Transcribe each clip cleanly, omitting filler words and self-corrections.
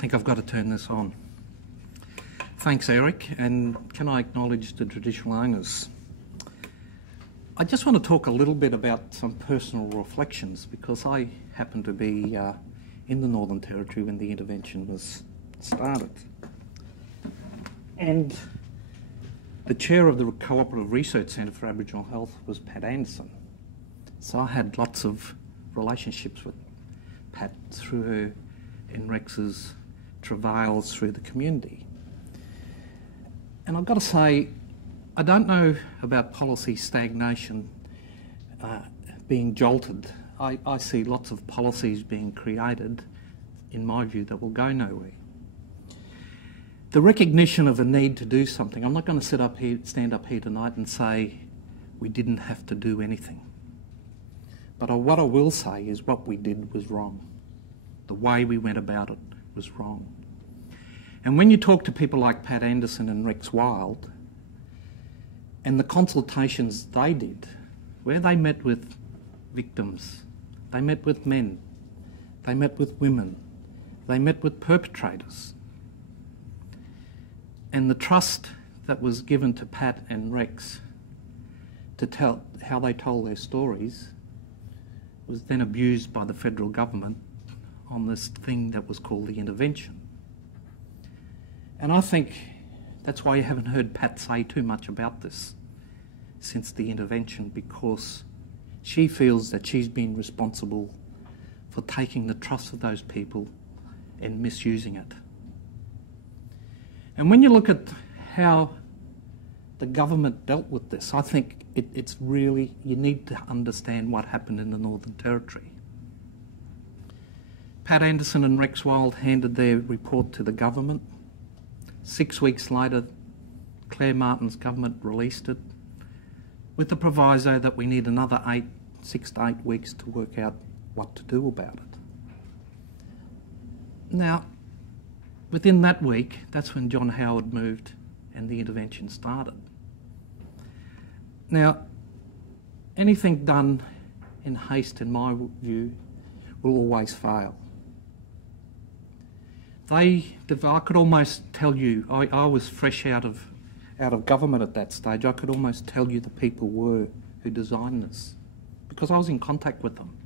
think I've got to turn this on. Thanks, Eric, and can I acknowledge the traditional owners? I just want to talk a little bit about some personal reflections because I happened to be in the Northern Territory when the intervention was started. And the chair of the Cooperative Research Centre for Aboriginal Health was Pat Anderson. So I had lots of relationships with Pat through her in Rex's travails through the community. And I've got to say, I don't know about policy stagnation being jolted. I see lots of policies being created, in my view, that will go nowhere. The recognition of a need to do something, I'm not going to stand up here tonight and say we didn't have to do anything. But what I will say is what we did was wrong. The way we went about it was wrong. And when you talk to people like Pat Anderson and Rex Wild, and the consultations they did, where they met with victims, they met with men, they met with women, they met with perpetrators. And the trust that was given to Pat and Rex to tell how they told their stories was then abused by the federal government on this thing that was called the intervention. And I think that's why you haven't heard Pat say too much about this since the intervention, because she feels that she's been responsible for taking the trust of those people and misusing it. And when you look at how the government dealt with this, I think it's really, you need to understand what happened in the Northern Territory. Pat Anderson and Rex Wild handed their report to the government. 6 weeks later, Claire Martin's government released it with the proviso that we need another 6 to 8 weeks to work out what to do about it. Now, within that week, that's when John Howard moved and the intervention started. Now, anything done in haste, in my view, will always fail. I could almost tell you, I was fresh out of government at that stage, I could almost tell you the people were who designed this, because I was in contact with them.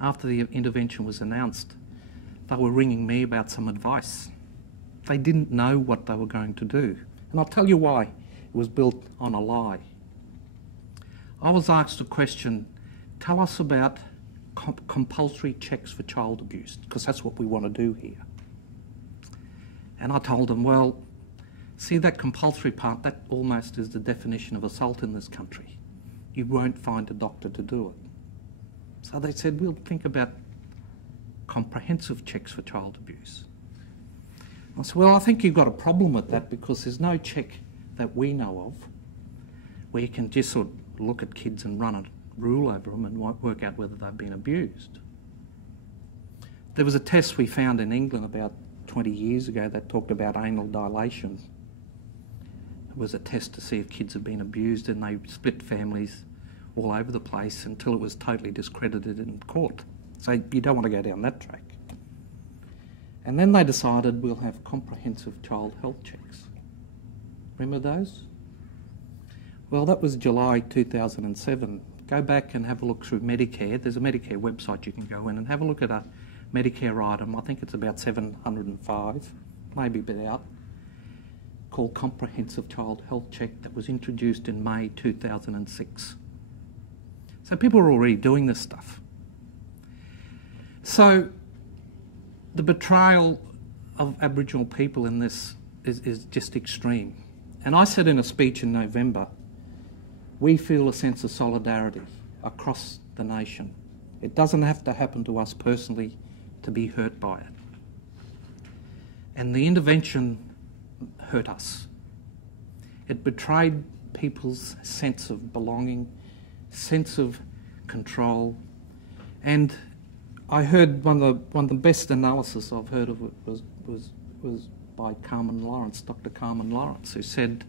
After the intervention was announced, they were ringing me about some advice. They didn't know what they were going to do. And I'll tell you why. It was built on a lie. I was asked a question, tell us about compulsory checks for child abuse, because that's what we want to do here. And I told them, well, see that compulsory part, that almost is the definition of assault in this country. You won't find a doctor to do it. So they said, we'll think about comprehensive checks for child abuse. I said, well, I think you've got a problem with that because there's no check that we know of where you can just sort of look at kids and run a rule over them and work out whether they've been abused. There was a test we found in England about 20 years ago that talked about anal dilation. It was a test to see if kids had been abused, and they split families all over the place until it was totally discredited in court. So you don't want to go down that track. And then they decided we'll have comprehensive child health checks. Remember those? Well, that was July 2007. Go back and have a look through Medicare. There's a Medicare website you can go in and have a look at a Medicare item. I think it's about 705, maybe a bit out, called Comprehensive Child Health Check, that was introduced in May 2006. So people are already doing this stuff. So the betrayal of Aboriginal people in this is just extreme. And I said in a speech in November, we feel a sense of solidarity across the nation. It doesn't have to happen to us personally to be hurt by it. And the intervention hurt us. It betrayed people's sense of belonging, sense of control. And I heard one of the best analysis I've heard of it was by Carmen Lawrence, Dr Carmen Lawrence, who said,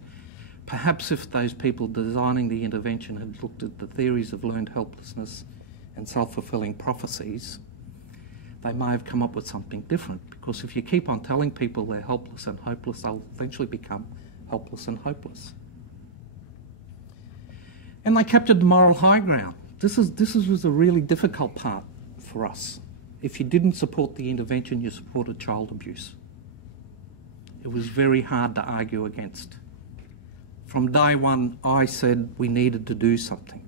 perhaps if those people designing the intervention had looked at the theories of learned helplessness and self-fulfilling prophecies, they may have come up with something different. Because if you keep on telling people they're helpless and hopeless, they'll eventually become helpless and hopeless. And they captured the moral high ground. This was a really difficult part for us. If you didn't support the intervention, you supported child abuse. It was very hard to argue against. From day one, I said we needed to do something.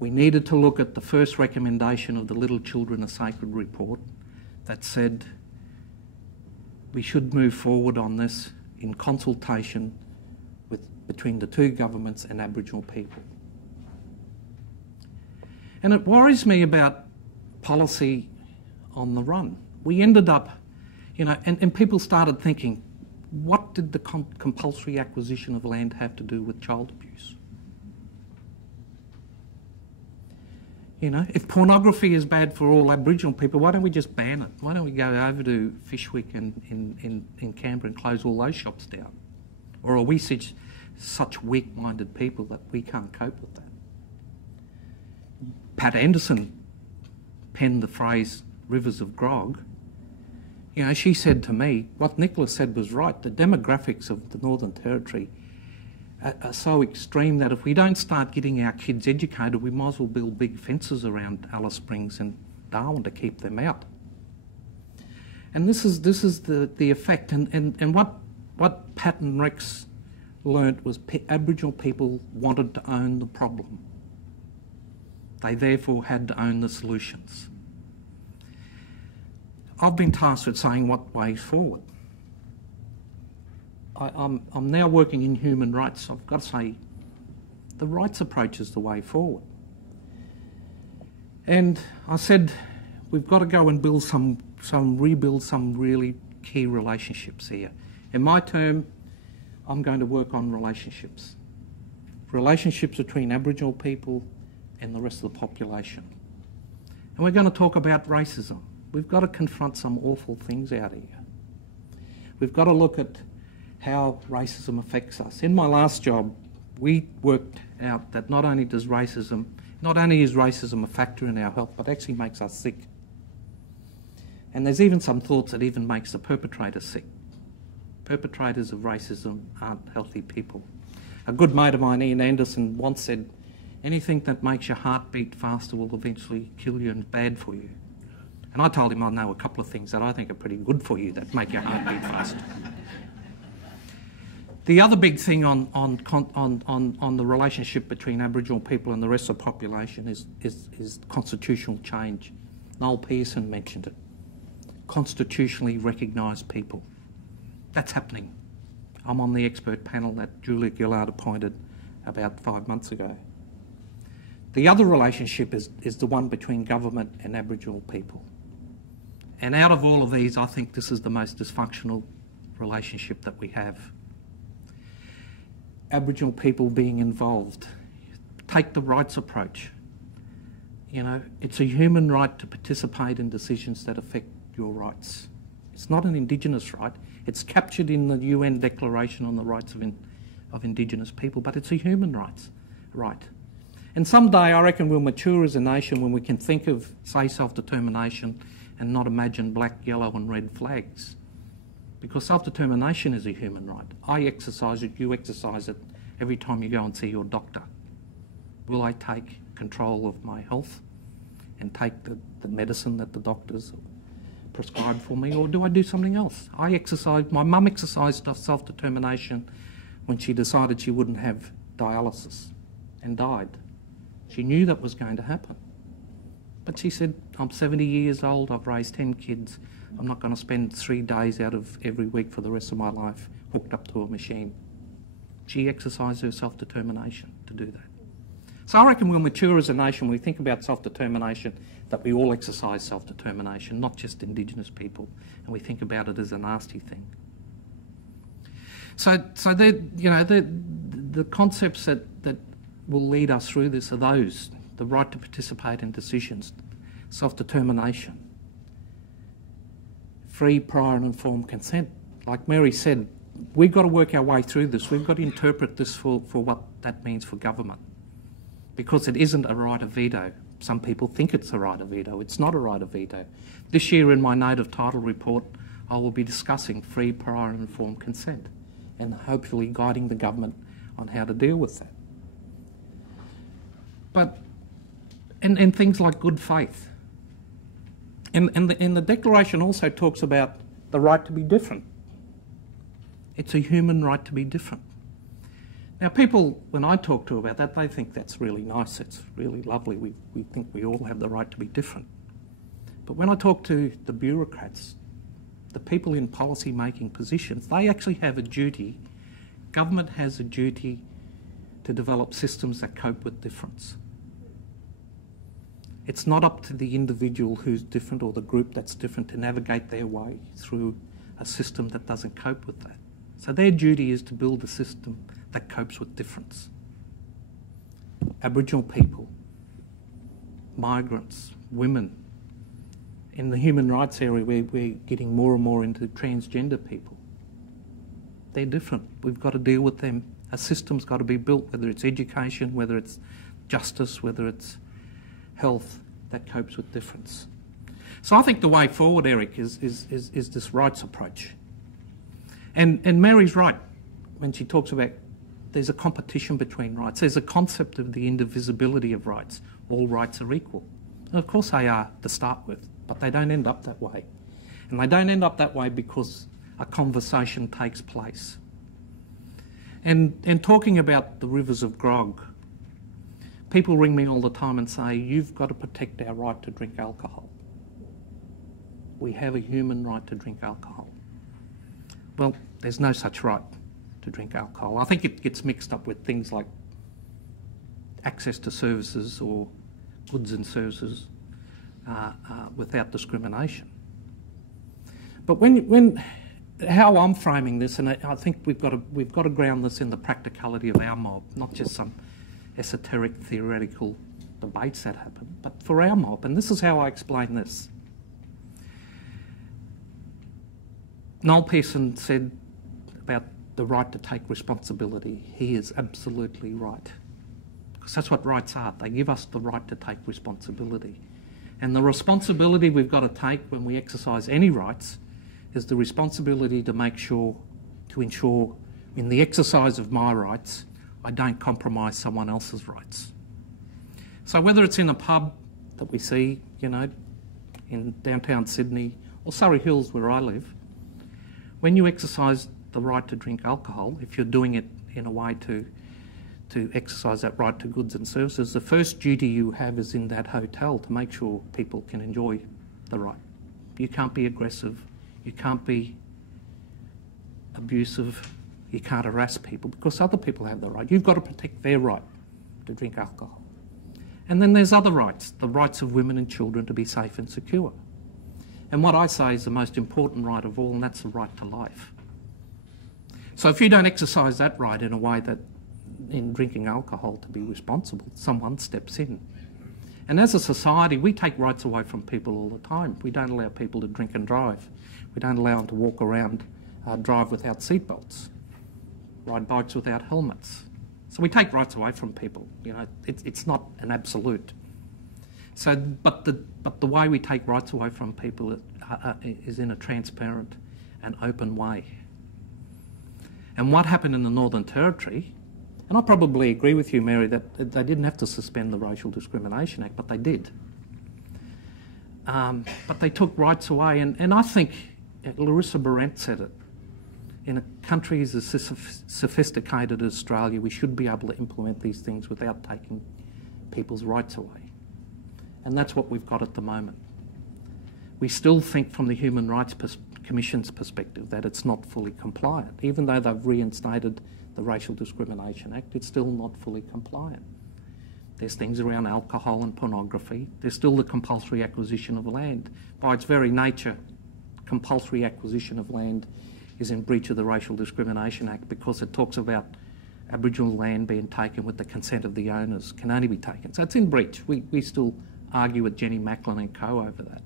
We needed to look at the first recommendation of the Little Children Are Sacred report that said we should move forward on this in consultation between the two governments and Aboriginal people. And it worries me about policy on the run. We ended up, you know, and people started thinking, what did the compulsory acquisition of land have to do with child abuse? You know, if pornography is bad for all Aboriginal people, why don't we just ban it? Why don't we go over to Fishwick in Canberra and close all those shops down? Or are we such weak-minded people that we can't cope with that? Pat Anderson penned the phrase rivers of grog. You know, she said to me, what Nicholas said was right. The demographics of the Northern Territory are so extreme that if we don't start getting our kids educated, we might as well build big fences around Alice Springs and Darwin to keep them out. And this is the effect. And what Pat and Rex learnt was Aboriginal people wanted to own the problem. They therefore had to own the solutions. I've been tasked with saying what way forward. I'm now working in human rights. I've got to say the rights approach is the way forward. And I said we've got to go and rebuild some really key relationships here. In my term, I'm going to work on relationships. Relationships between Aboriginal people and the rest of the population. And we're going to talk about racism. We've got to confront some awful things out here. We've got to look at how racism affects us. In my last job, we worked out that not only is racism a factor in our health, but actually makes us sick. And there's even some thoughts that even makes the perpetrator sick. Perpetrators of racism aren't healthy people. A good mate of mine, Ian Anderson, once said, anything that makes your heart beat faster will eventually kill you and is bad for you. And I told him I know a couple of things that I think are pretty good for you that make your heart beat faster. The other big thing on the relationship between Aboriginal people and the rest of the population is constitutional change. Noel Pearson mentioned it. Constitutionally recognised people. That's happening. I'm on the expert panel that Julia Gillard appointed about 5 months ago. The other relationship is the one between government and Aboriginal people. And out of all of these, I think this is the most dysfunctional relationship that we have. Aboriginal people being involved. Take the rights approach. You know, it's a human right to participate in decisions that affect your rights. It's not an Indigenous right. It's captured in the UN Declaration on the Rights of Indigenous People, but it's a human rights right. And someday I reckon we'll mature as a nation when we can think of, say, self-determination and not imagine black, yellow and red flags. Because self-determination is a human right. I exercise it, you exercise it every time you go and see your doctor. Will I take control of my health and take the medicine that the doctors prescribe for me, or do I do something else? My mum exercised self-determination when she decided she wouldn't have dialysis and died. She knew that was going to happen. But she said, I'm 70 years old, I've raised 10 kids, I'm not going to spend 3 days out of every week for the rest of my life hooked up to a machine. She exercised her self-determination to do that. So I reckon we'll mature as a nation when we think about self-determination, that we all exercise self-determination, not just Indigenous people, and we think about it as a nasty thing. So the concepts that will lead us through this are those: the right to participate in decisions, self-determination, free, prior and informed consent. Like Mary said, we've got to work our way through this. We've got to interpret this for what that means for government, because it isn't a right of veto. Some people think it's a right of veto. It's not a right of veto. This year in my native title report, I will be discussing free, prior and informed consent and hopefully guiding the government on how to deal with that. But, and things like good faith. And the Declaration also talks about the right to be different. It's a human right to be different. Now people, when I talk to about that, they think that's really nice, it's really lovely, we think we all have the right to be different. But when I talk to the bureaucrats, the people in policy-making positions, they actually have a duty, government has a duty to develop systems that cope with difference. It's not up to the individual who's different or the group that's different to navigate their way through a system that doesn't cope with that. So their duty is to build a system that copes with difference. Aboriginal people, migrants, women. In the human rights area, we're getting more and more into transgender people. They're different. We've got to deal with them. A system's got to be built, whether it's education, whether it's justice, whether it's health, that copes with difference. So I think the way forward, Eric, is this rights approach. And Mary's right when she talks about there's a competition between rights. There's a concept of the indivisibility of rights. All rights are equal. And of course they are to start with, but they don't end up that way. And they don't end up that way because a conversation takes place. And talking about the rivers of grog, people ring me all the time and say, you've got to protect our right to drink alcohol. We have a human right to drink alcohol. Well, there's no such right to drink alcohol. I think it gets mixed up with things like access to services or goods and services without discrimination. But how I'm framing this, and I think we've got to ground this in the practicality of our mob, not just some esoteric theoretical debates that happen, but for our mob. And this is how I explain this. Noel Pearson said about the right to take responsibility. He is absolutely right. Because that's what rights are. They give us the right to take responsibility. And the responsibility we've got to take when we exercise any rights is the responsibility to ensure in the exercise of my rights, I don't compromise someone else's rights. So whether it's in a pub that we see, you know, in downtown Sydney or Surrey Hills where I live, when you exercise the right to drink alcohol, if you're doing it in a way to exercise that right to goods and services, the first duty you have is in that hotel to make sure people can enjoy the right. You can't be aggressive, you can't be abusive, you can't harass people because other people have the right. You've got to protect their right to drink alcohol. And then there's other rights, the rights of women and children to be safe and secure. And what I say is the most important right of all, and that's the right to life. So if you don't exercise that right in a way that in drinking alcohol to be responsible, someone steps in. And as a society, we take rights away from people all the time. We don't allow people to drink and drive. We don't allow them to walk around, drive without seatbelts, ride bikes without helmets. So we take rights away from people. You know, it's not an absolute. So, but the way we take rights away from people is in a transparent and open way. And what happened in the Northern Territory, and I probably agree with you, Mary, that they didn't have to suspend the Racial Discrimination Act, but they did. But they took rights away, and I think Larissa Barrett said it. In a country as sophisticated as Australia, we should be able to implement these things without taking people's rights away. And that's what we've got at the moment. We still think from the Human Rights Commission's perspective that it's not fully compliant. Even though they've reinstated the Racial Discrimination Act, it's still not fully compliant. There's things around alcohol and pornography. There's still the compulsory acquisition of land. By its very nature, compulsory acquisition of land is in breach of the Racial Discrimination Act because it talks about Aboriginal land being taken with the consent of the owners, can only be taken. So it's in breach. We still argue with Jenny Macklin and co over that.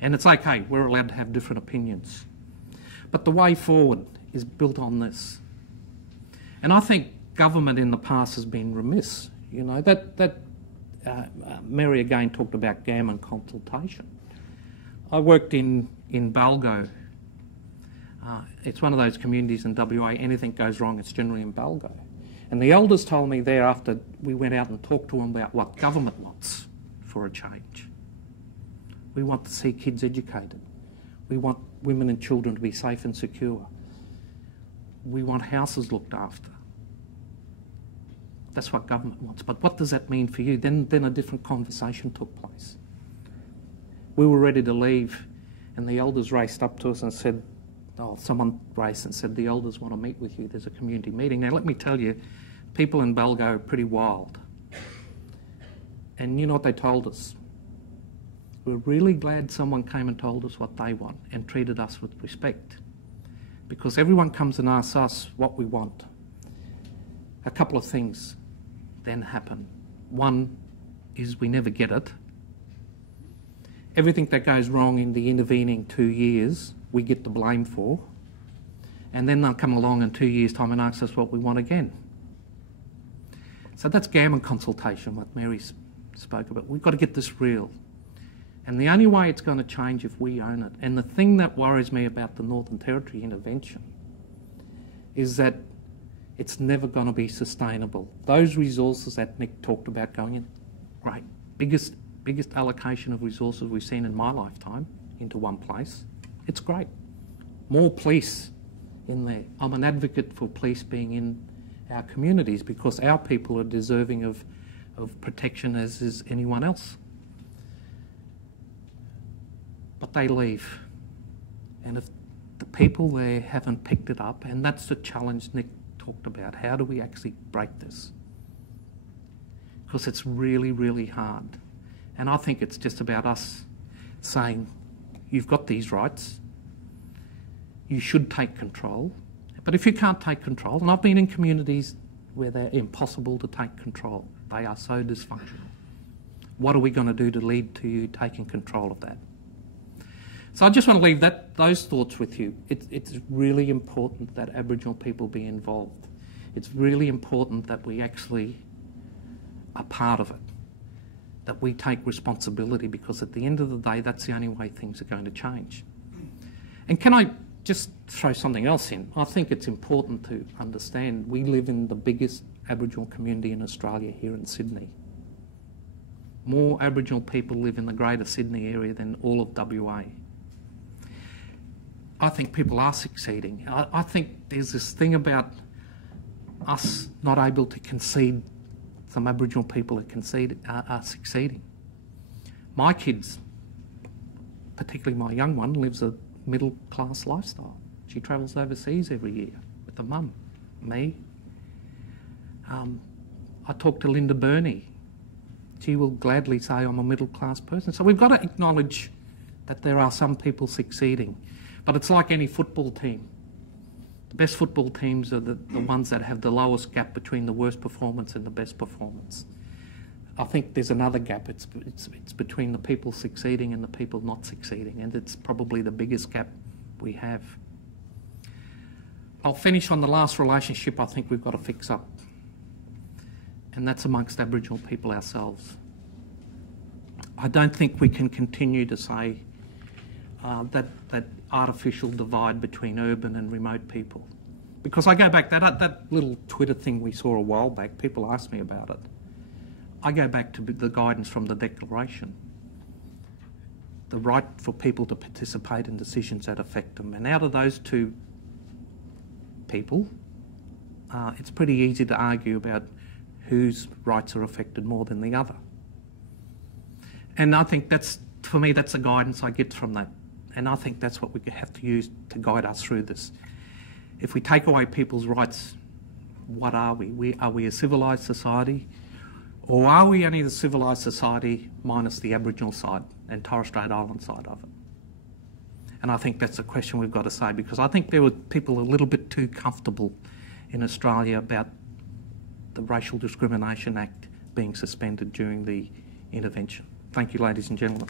And it's okay, we're allowed to have different opinions. But the way forward is built on this. And I think government in the past has been remiss. You know, that Mary again talked about GAM and consultation. I worked in Balgo. It's one of those communities in WA, anything goes wrong, it's generally in Balgo. And the elders told me there after we went out and talked to them about what government wants for a change. We want to see kids educated. We want women and children to be safe and secure. We want houses looked after. That's what government wants. But what does that mean for you? Then a different conversation took place. We were ready to leave, and the elders raced up to us and said, someone raced and said, the elders want to meet with you. There's a community meeting. Now, let me tell you, people in Balgo are pretty wild. And you know what they told us? We're really glad someone came and told us what they want and treated us with respect. Because everyone comes and asks us what we want. A couple of things then happen. One is we never get it. Everything that goes wrong in the intervening 2 years, we get the blame for. And then they'll come along in 2 years' time and ask us what we want again. So that's GAM and consultation, what Mary spoke about. We've got to get this real. And the only way it's going to change if we own it. And the thing that worries me about the Northern Territory intervention is that it's never going to be sustainable. Those resources that Mick talked about going in, great, biggest allocation of resources we've seen in my lifetime into one place. It's great. More police in there. I'm an advocate for police being in our communities because our people are deserving of protection as is anyone else. But they leave. And if the people there haven't picked it up, and that's the challenge Nick talked about, how do we actually break this? Because it's really, really hard. And I think it's just about us saying, you've got these rights, you should take control. But if you can't take control, and I've been in communities where they're impossible to take control, they are so dysfunctional. What are we going to do to lead to you taking control of that? So I just want to leave those thoughts with you. It's really important that Aboriginal people be involved. It's really important that we actually are part of it, that we take responsibility, because at the end of the day, that's the only way things are going to change. And can I just throw something else in? I think it's important to understand we live in the biggest Aboriginal community in Australia here in Sydney. More Aboriginal people live in the Greater Sydney area than all of WA. I think people are succeeding. I think there's this thing about us not able to concede. Some Aboriginal people are succeeding. My kids, particularly my young one, lives a middle-class lifestyle. She travels overseas every year with her mum, me. I talk to Linda Burney. She will gladly say I'm a middle-class person. So we've got to acknowledge that there are some people succeeding. But it's like any football team. The best football teams are the ones that have the lowest gap between the worst performance and the best performance. I think there's another gap. It's between the people succeeding and the people not succeeding, and it's probably the biggest gap we have. I'll finish on the last relationship I think we've got to fix up, and that's amongst Aboriginal people ourselves. I don't think we can continue to say that artificial divide between urban and remote people. Because I go back, that little Twitter thing we saw a while back, people asked me about it. I go back to the guidance from the Declaration. The right for people to participate in decisions that affect them. And out of those two people, it's pretty easy to argue about whose rights are affected more than the other. And I think that's, for me, that's the guidance I get from that. And I think that's what we have to use to guide us through this. If we take away people's rights, what are we? Are we a civilised society? Or are we only the civilised society minus the Aboriginal side and Torres Strait Island side of it? And I think that's a question we've got to say, because I think there were people a little bit too comfortable in Australia about the Racial Discrimination Act being suspended during the intervention. Thank you, ladies and gentlemen.